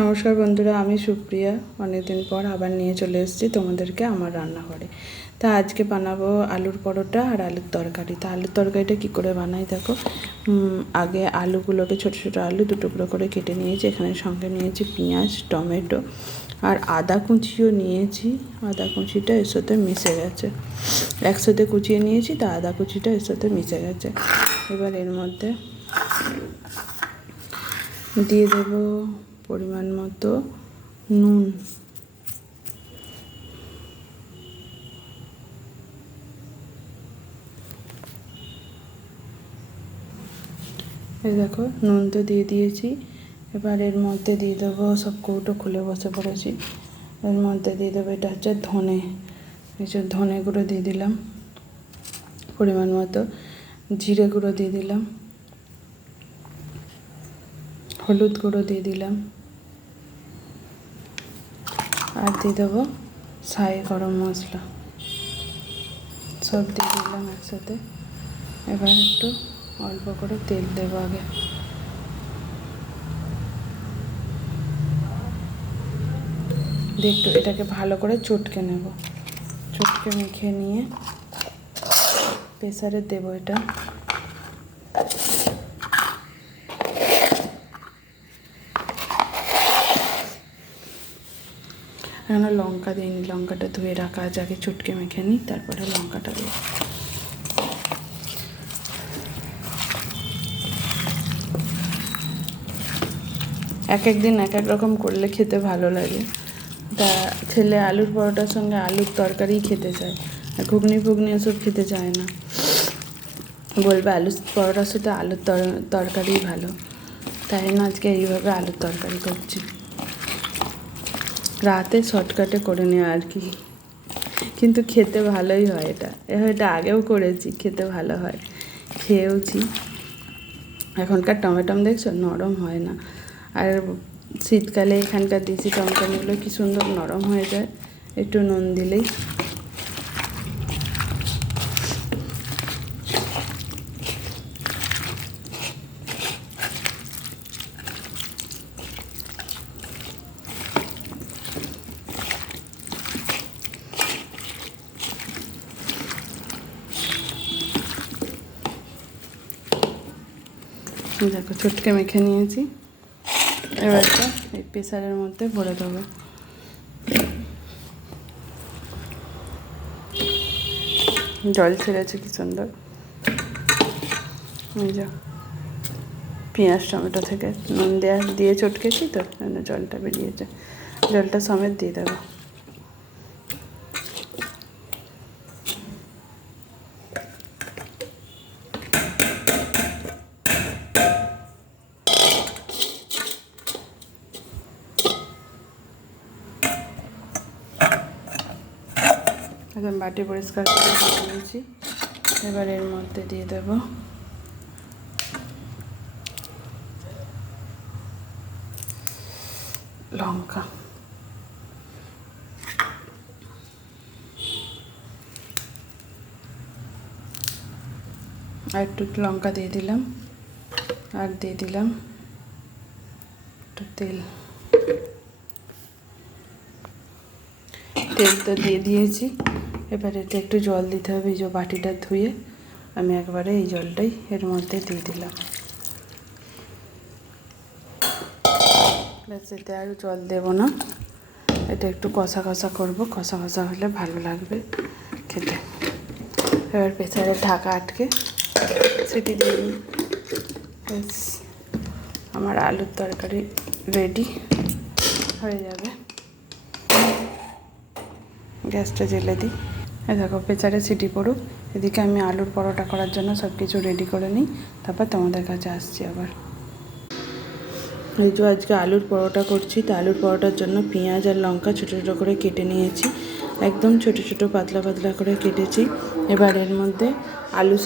নমস্কার বন্ধুরা, আমি সুপ্রিয়া অনেকদিন পর আবার নিয়ে চলে এসেছি তোমাদেরকে আমার রান্নাঘরে। তা আজকে বানাবো আলুর পরোটা আর আলুর তরকারি। তা আলুর তরকারিটা কী করে বানাই দেখো। আগে আলুগুলোকে ছোটো ছোটো আলু দুটুকরো করে কেটে নিয়েছি। এখানে সঙ্গে নিয়েছি পেঁয়াজ, টমেটো আর আদা কুচিও নিয়েছি। আদা কুচিটা এর সাথে মিশে গেছে, একসাথে কুচিয়ে নিয়েছি, তা আদা কুচিটা এর সাথে মিশে গেছে। এবার এর মধ্যে দিয়ে দেবো পরিমাণ মতো নুন। এই দেখো নুন তো দিয়ে দিয়েছি। এবার এর মধ্যে দিয়ে দেবো, সব কৌটো খুলে বসে পড়েছি। এর মধ্যে দিয়ে দেবো, এটা হচ্ছে ধনে, এই যে ধনে গুঁড়ো দিয়ে দিলাম পরিমাণ মতো, জিরে গুঁড়ো দিয়ে দিলাম, হলুদ গুঁড়ো দিয়ে দিলাম, আর দিয়ে দেবো ছাই গরম মশলা, সব দিয়ে দিলাম একসাথে। এবার একটু অল্প করে তেল দেবো আগে। দিয়ে একটু এটাকে ভালো করে চটকে নেব। চটকে মেখে নিয়ে প্রেসারে দেবো এটা। এখানে লঙ্কা দিইনি, লঙ্কাটা ধুয়ে রাখা আছে, আগে চটকে মেখে নিই, তারপরে লঙ্কাটা দিই। এক এক দিন এক এক রকম করলে খেতে ভালো লাগে। তা ছেলে আলুর পরোটার সঙ্গে আলুর তরকারি খেতে চায়, আর ঘুগনি ফুগনি এসব খেতে চায় না, বলবে আলুর পরোটার সাথে আলুর তরকারিই ভালো। তাই না আজকে এইভাবে আলুর তরকারি করছি, রাতে শর্টকাটে করে নেওয়া আর কি। কিন্তু খেতে ভালোই হয়। এটা আগেও করেছি, খেতে ভালো হয়, খেয়েওছি। এখনকার টমেটম দেখছো নরম হয় না, আর শীতকালে এখানকার দেশি টমেটোগুলো কি সুন্দর নরম হয়ে যায় একটু নুন দিলেই। দেখো চটকে মেখে নিয়েছি। এবারটা এই প্রেসারের মধ্যে ভরে দেবো। জল ছেড়েছে কি সুন্দর, এই যা পেঁয়াজ টমেটো থেকে নুন দিয়ে চটকেছি তো, জলটা বেরিয়েছে। জলটা সমেত দিয়ে দেবো। এখন বাটি পরিষ্কার করে নিয়েছি। এবার এর মধ্যে দিয়ে দেব লঙ্কা, আর একটু লঙ্কা দিয়ে দিলাম, আর দিয়ে দিলাম একটু তেল। তেল তো দিয়ে দিয়েছি। এবার এতে একটু জল দিতে হবে। এই যে বাটিটা ধুয়ে আমি একবারে এই জলটাই এর মধ্যে দিয়ে দিলাম। ব্যাস, এতে আর জল দেবো না। এটা একটু কষা কষা করবো, কষা কষা হলে ভালো লাগবে খেতে। এবার প্রেসারে ঢাকা আটকে সিটি দিয়ে নিই। ব্যাস, আমার আলুর তরকারি রেডি হয়ে যাবে। গ্যাসটা জ্বেলে দিই। এই দেখো প্রেসারে সিটি পড়ুক, এদিকে আমি আলুর পরোটা করার জন্য সব কিছু রেডি করে নিই, তারপর তোমাদের কাছে আসছি আবার। এই যে আজকে আলুর পরোটা করছি, তা আলুর পরোটার জন্য পেঁয়াজ আর লঙ্কা ছোটো ছোটো করে কেটে নিয়েছি, একদম ছোটো ছোটো পাতলা পাতলা করে কেটেছি। এবার এর মধ্যে আলু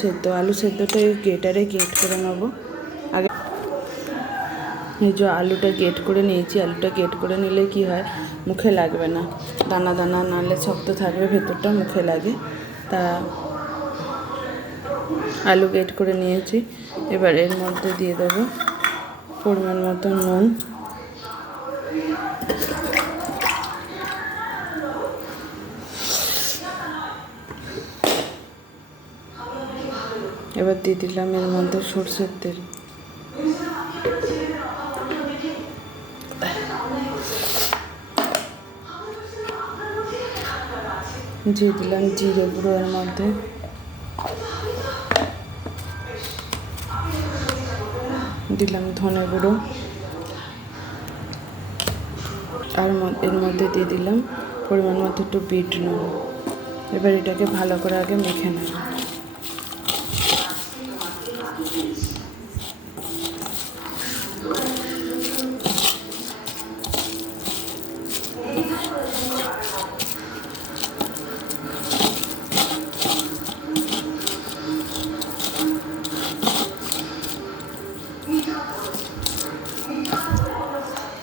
সেদ্ধটা এই গ্রেটারে গ্রেট করে নেবো। আগে এই যে আলুটা গ্রেট করে নিয়েছি। আলুটা গ্রেট করে নিলে কি হয়, মুখে লাগবে না, দানা দানা নালে শক্ত থাকবে, ভেতরটা মুখে লাগে। তা আলু গ্রেট করে নিয়েছি। এবার এর মধ্যে দিয়ে দেবো পরিমাণ মতো নুন, এবার দিয়ে দিলাম এর মধ্যে সরষের তেল, দিয়ে দিলাম জিরে গুঁড়ো এর মধ্যে, দিলাম ধনে গুঁড়ো, আর এর মধ্যে দিয়ে দিলাম পরিমাণ মতো একটু বিট নুন। এবার এটাকে ভালো করে আগে মেখে নেব।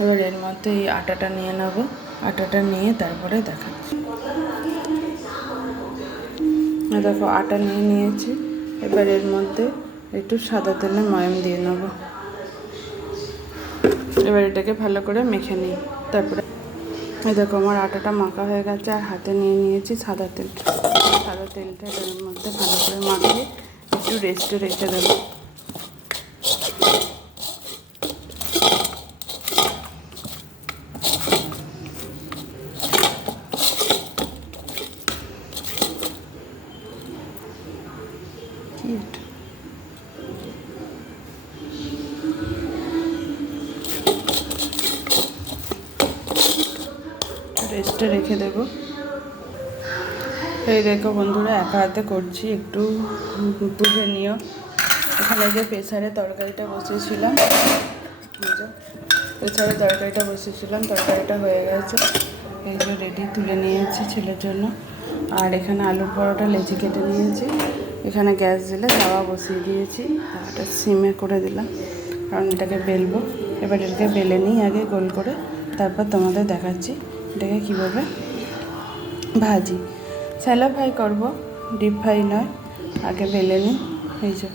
এবার এর মধ্যে এই আটাটা নিয়ে নেব, আটাটা নিয়ে তারপরে দেখাচ্ছি। দেখো আটা নিয়ে নিয়েছি। এবার এর মধ্যে একটু সাদা তেলে ময়াম দিয়ে নেব। এবার এটাকে ভালো করে মেখে নিই। তারপরে দেখো আমার আটাটা মাখা হয়ে গেছে, আর হাতে নিয়ে নিয়েছি সাদা তেল। সাদা তেলটা এর মধ্যে ভালো করে মাখিয়ে একটু রেস্টে রেখে দেবো। রেস্টে রেখে দেবো। এই দেখো বন্ধুরা, একা হাতে করছি, একটু বুঝে নিও। এখানে যে প্রেসারে তরকারিটা বসিয়েছিলাম, তরকারিটা হয়ে গেছে। এই যে রেডি, তুলে নিয়েছি ছেলের জন্য। আর এখানে আলুর পরোটা লেচি কেটে নিয়েছি। এখানে গ্যাস দিলে তাওয়া বসিয়ে দিয়েছি, তাওয়াটা সিমে করে দিলাম, কারণ এটাকে বেলবো। এবার এটাকে বেলে নিই আগে গোল করে, তারপর তোমাদের দেখাচ্ছি এটাকে কীভাবে ভাজি। স্যালো ফ্রাই করবো, ডিপ ফ্রাই নয়। আগে বেলে নিই। এই যে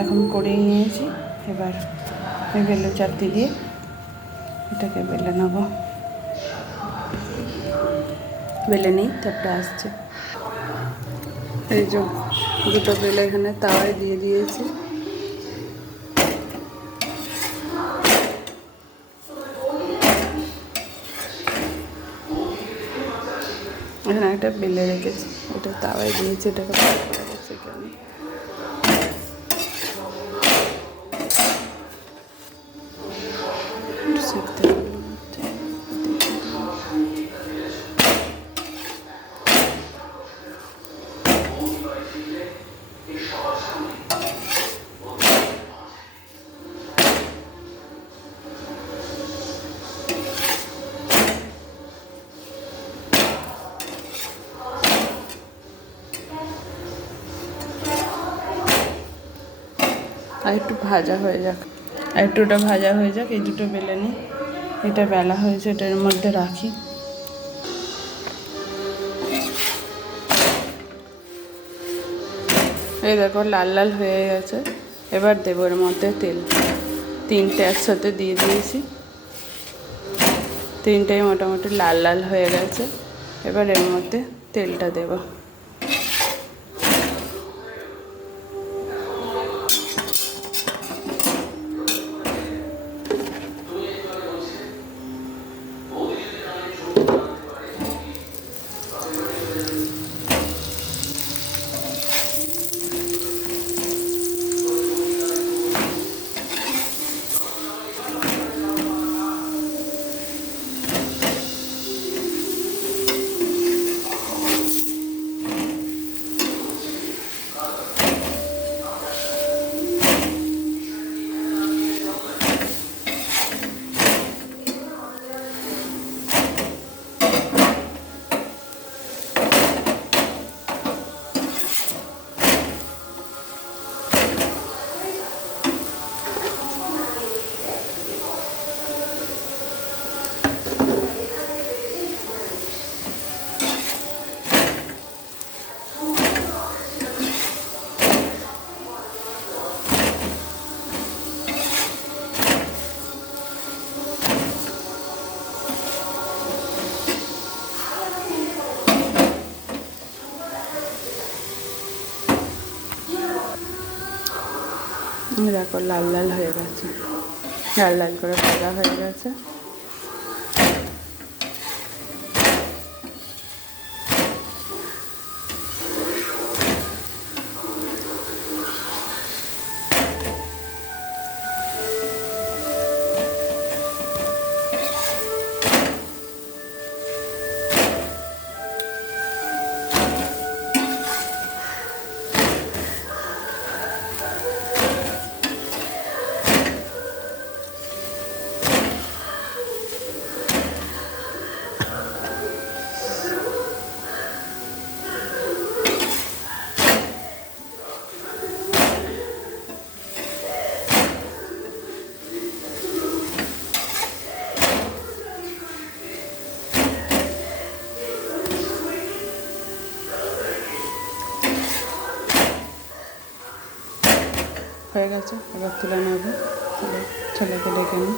এখন করেই নিয়েছি। এবার এই বেলে চারটি দিয়ে এটাকে বেলে নেব। বেলে নিই, তারপরে আসছে। এই যে দুটো বেলে এখানে তাওয়ায় দিয়ে দিয়েছি। এখানে একটা বেলে রেখেছি, ওটা তাওয়ায় দিয়েছি, এটাকে সেখানে শিখতে হবে। আর একটু ভাজা হয়ে যাক, ওটা ভাজা হয়ে যাক। এই দুটো বেলে নিই। এটা বেলা হয়েছে, এটার মধ্যে রাখি। এই দেখো লাল লাল হয়ে গেছে। এবার দেবো এর মধ্যে তেল। তিনটে একসাথে দিয়ে দিয়েছি, তিনটেই মোটামুটি লাল লাল হয়ে গেছে। এবার এর মধ্যে তেলটা দেবো। দেখো লাল লাল হয়ে গেছে, লাল লাল করে ভাজা হয়ে গেছে। হয়ে গেছে, এবার তুলে নেব। ছেলেকে ডেকে নিই।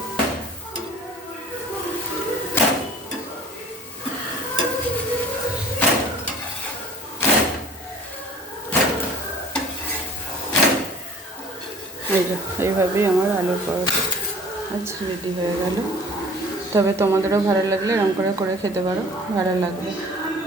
এইভাবেই আমার আলুর পরোটা আজ রেডি হয়ে গেল। তবে তোমাদেরও ভালো লাগলে এরকম করে খেতে পারো, ভালো লাগবে।